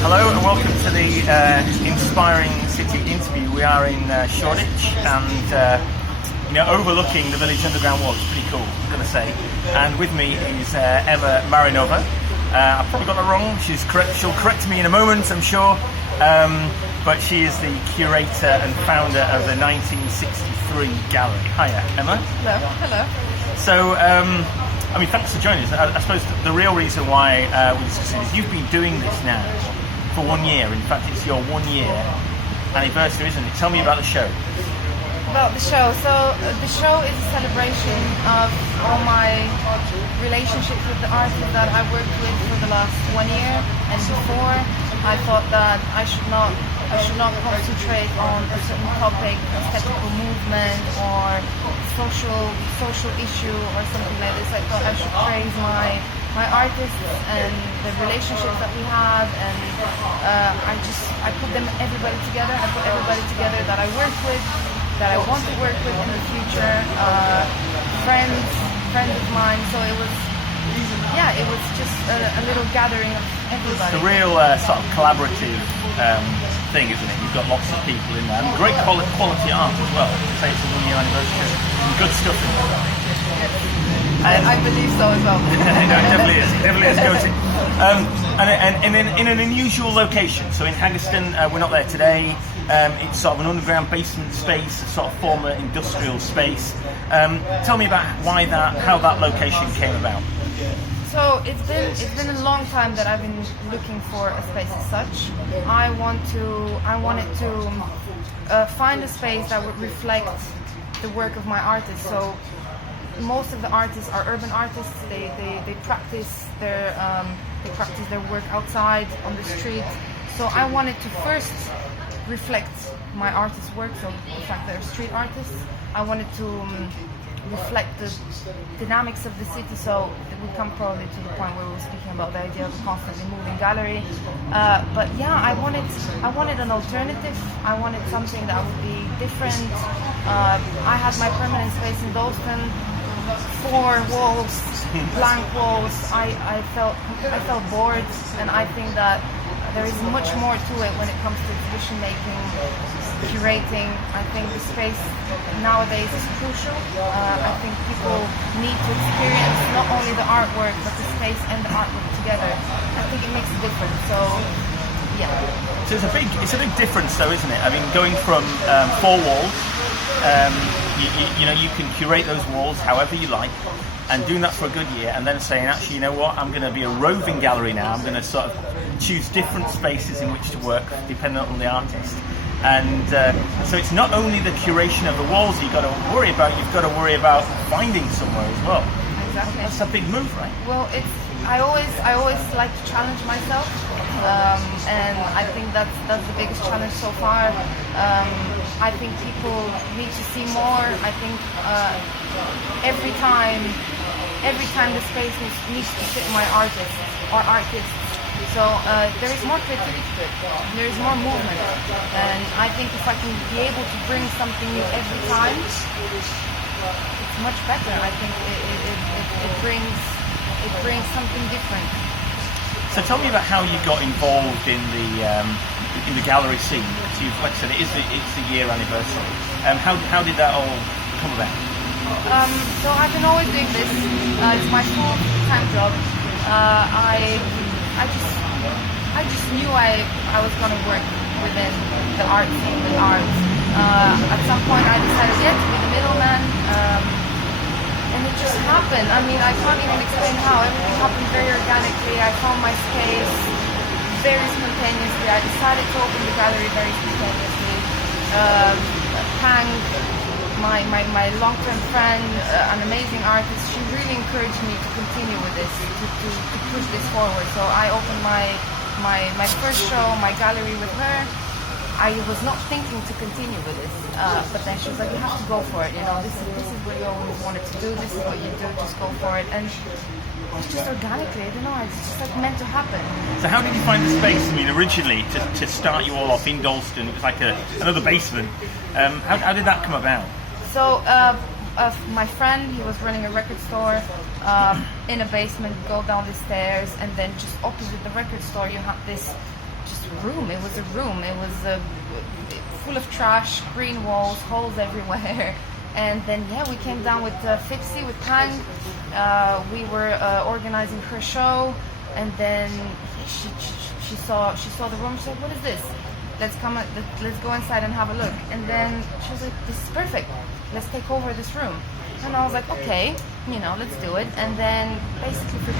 Hello and welcome to the Inspiring City interview. We are in Shoreditch and overlooking the village underground wall. It's pretty cool, I'm going to say. And with me is Ema Marinova. I've probably got that wrong. She'll correct me in a moment, I'm sure. But she is the curator and founder of the 1963 gallery. Hiya, Ema. Hello. So, thanks for joining us. I suppose the real reason why we're discussing is you've been doing this now for 1 year. In fact, it's your 1 year anniversary, isn't it? Tell me about the show. About the show. So the show is a celebration of all my relationships with the artists that I worked with for the last 1 year. And before, I thought that I should not concentrate on a certain topic, aesthetical movement, or social issue, or something like this. I thought I should praise my artists and the relationships that we have, and I put everybody together. I put everybody together that I work with, that I want to work with in the future, friends of mine. So it was just a little gathering of everybody. It's a real sort of collaborative thing, isn't it? You've got lots of people in there, and great quality art as well. To say it's a 1 year anniversary, some good stuff in there. I believe so as well. No, it definitely is. It definitely is. And in an unusual location. So in Haggerston, we're not there today. It's sort of an underground basement space, a sort of former industrial space. Tell me about how that location came about. So it's been a long time that I've been looking for a space as such. I wanted to find a space that would reflect the work of my artists. So most of the artists are urban artists. They practice their work outside on the street. So I wanted to first reflect my artists' work. So the fact that they're street artists, I wanted to reflect the dynamics of the city. So we come probably to the point where we were speaking about the idea of a constantly moving gallery. But yeah, I wanted an alternative. I wanted something that would be different. I had my permanent space in Dalston. 4 walls, blank walls. I felt bored, and I think that there is much more to it when it comes to exhibition making, curating. I think the space nowadays is crucial. I think people need to experience not only the artwork, but the space and the artwork together. I think it makes a difference. So yeah. So it's a big difference, though, isn't it? I mean, going from 4 walls. You can curate those walls however you like, and doing that for a good year, and then saying, actually, you know what, I'm going to be a roving gallery now. I'm going to sort of choose different spaces in which to work, depending on the artist. And so it's not only the curation of the walls you've got to worry about, you've got to worry about finding somewhere as well. Exactly. That's a big move, right? Well, I always like to challenge myself, and I think that's the biggest challenge so far. I think people need to see more. I think every time the space needs to fit my artists or artists. So there is more creativity to it. There is more movement, and I think if I can be able to bring something new every time, it's much better. I think it brings something different. So tell me about how you got involved in the gallery scene. So like I said, it's the year anniversary. How did that all come about? So I've been always doing this. It's my full-time job. I just knew I was going to work within the art scene with art. At some point, I decided to be the middleman. And it just happened. I mean, I can't even explain how. Everything happened very organically. I found my space very spontaneously. I decided to open the gallery very spontaneously. Pang, my long-term friend, an amazing artist, she really encouraged me to continue with this, to push this forward. So I opened my first show, my gallery with her. I was not thinking to continue with this, but then she was like, you have to go for it, this is what you always wanted to do, this is what you do, just go for it. And it's just organically, I don't know, it's just like meant to happen. So how did you find the space? I mean, originally, to start you all off in Dalston, it was like another basement. How did that come about? So my friend, he was running a record store in a basement, go down the stairs, and then just opposite the record store you have this just just room. It was a room. It was full of trash, green walls, holes everywhere. And then we came down with Fitzy, with Pang. We were organizing her show, and then she saw the room. She said, "What is this? Let's go inside and have a look." And then she was like, "This is perfect. Let's take over this room." And I was like, "Okay, let's do it." And then basically for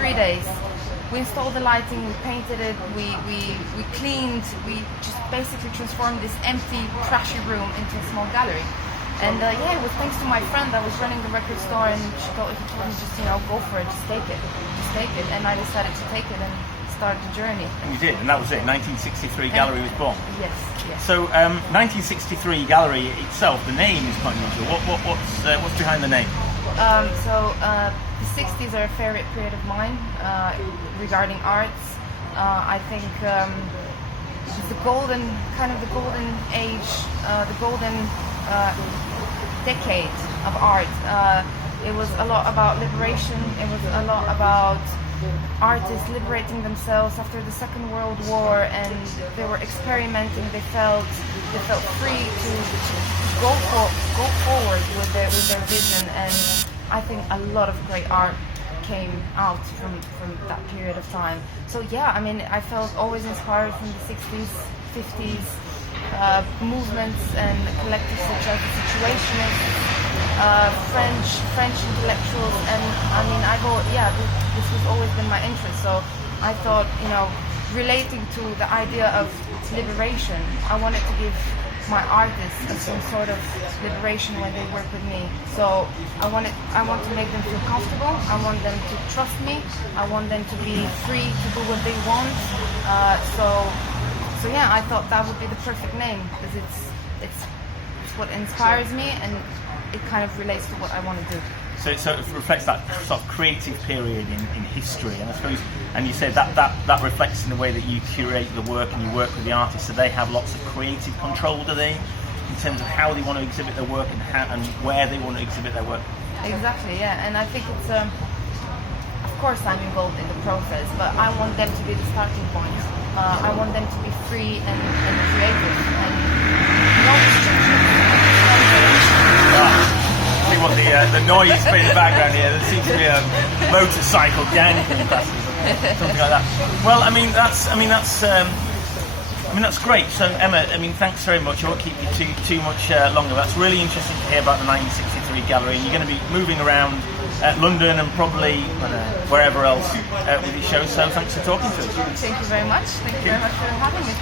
3 days, we installed the lighting, we painted it, we cleaned, we just basically transformed this empty, trashy room into a small gallery. And it was thanks to my friend that was running the record store, and he told me just go for it, just take it. And I decided to take it and start the journey. And you did, and that was it. 1963 Gallery was born. Yes. So 1963 Gallery itself, the name is quite unusual. What's behind the name? The 60s are a favorite period of mine regarding arts. I think it's the golden age, the golden decade of art. It was a lot about liberation. It was a lot about artists liberating themselves after the Second World War, and they were experimenting. They felt free to go forward with their vision, and I think a lot of great art came out from that period of time. So I felt always inspired from the 60s, 50s movements and collectives such as the Situationists, French intellectuals, and this has always been my interest. So I thought, relating to the idea of liberation, I wanted to give my artists some sort of liberation when they work with me. So I want to make them feel comfortable. I want them to trust me. I want them to be free to do what they want. So I thought that would be the perfect name, because it's what inspires me, and it kind of relates to what I want to do. So it reflects that sort of creative period in history, and I suppose, and you said that reflects in the way that you curate the work and you work with the artists. So they have lots of creative control, do they, in terms of how they want to exhibit their work and where they want to exhibit their work? Exactly, yeah. And I think it's of course I'm involved in the process, but I want them to be the starting point. I want them to be free and creative, and no restrictions. See what the noise in the background here. There seems to be a motorcycle ganging past us, something like that. Well, that's great. So Emma, thanks very much. I won't keep you too much longer. That's really interesting to hear about the 1963 gallery, and you're going to be moving around London and probably wherever else with your show. So thanks for talking to us. Thank you very much. Thank you very much for having me.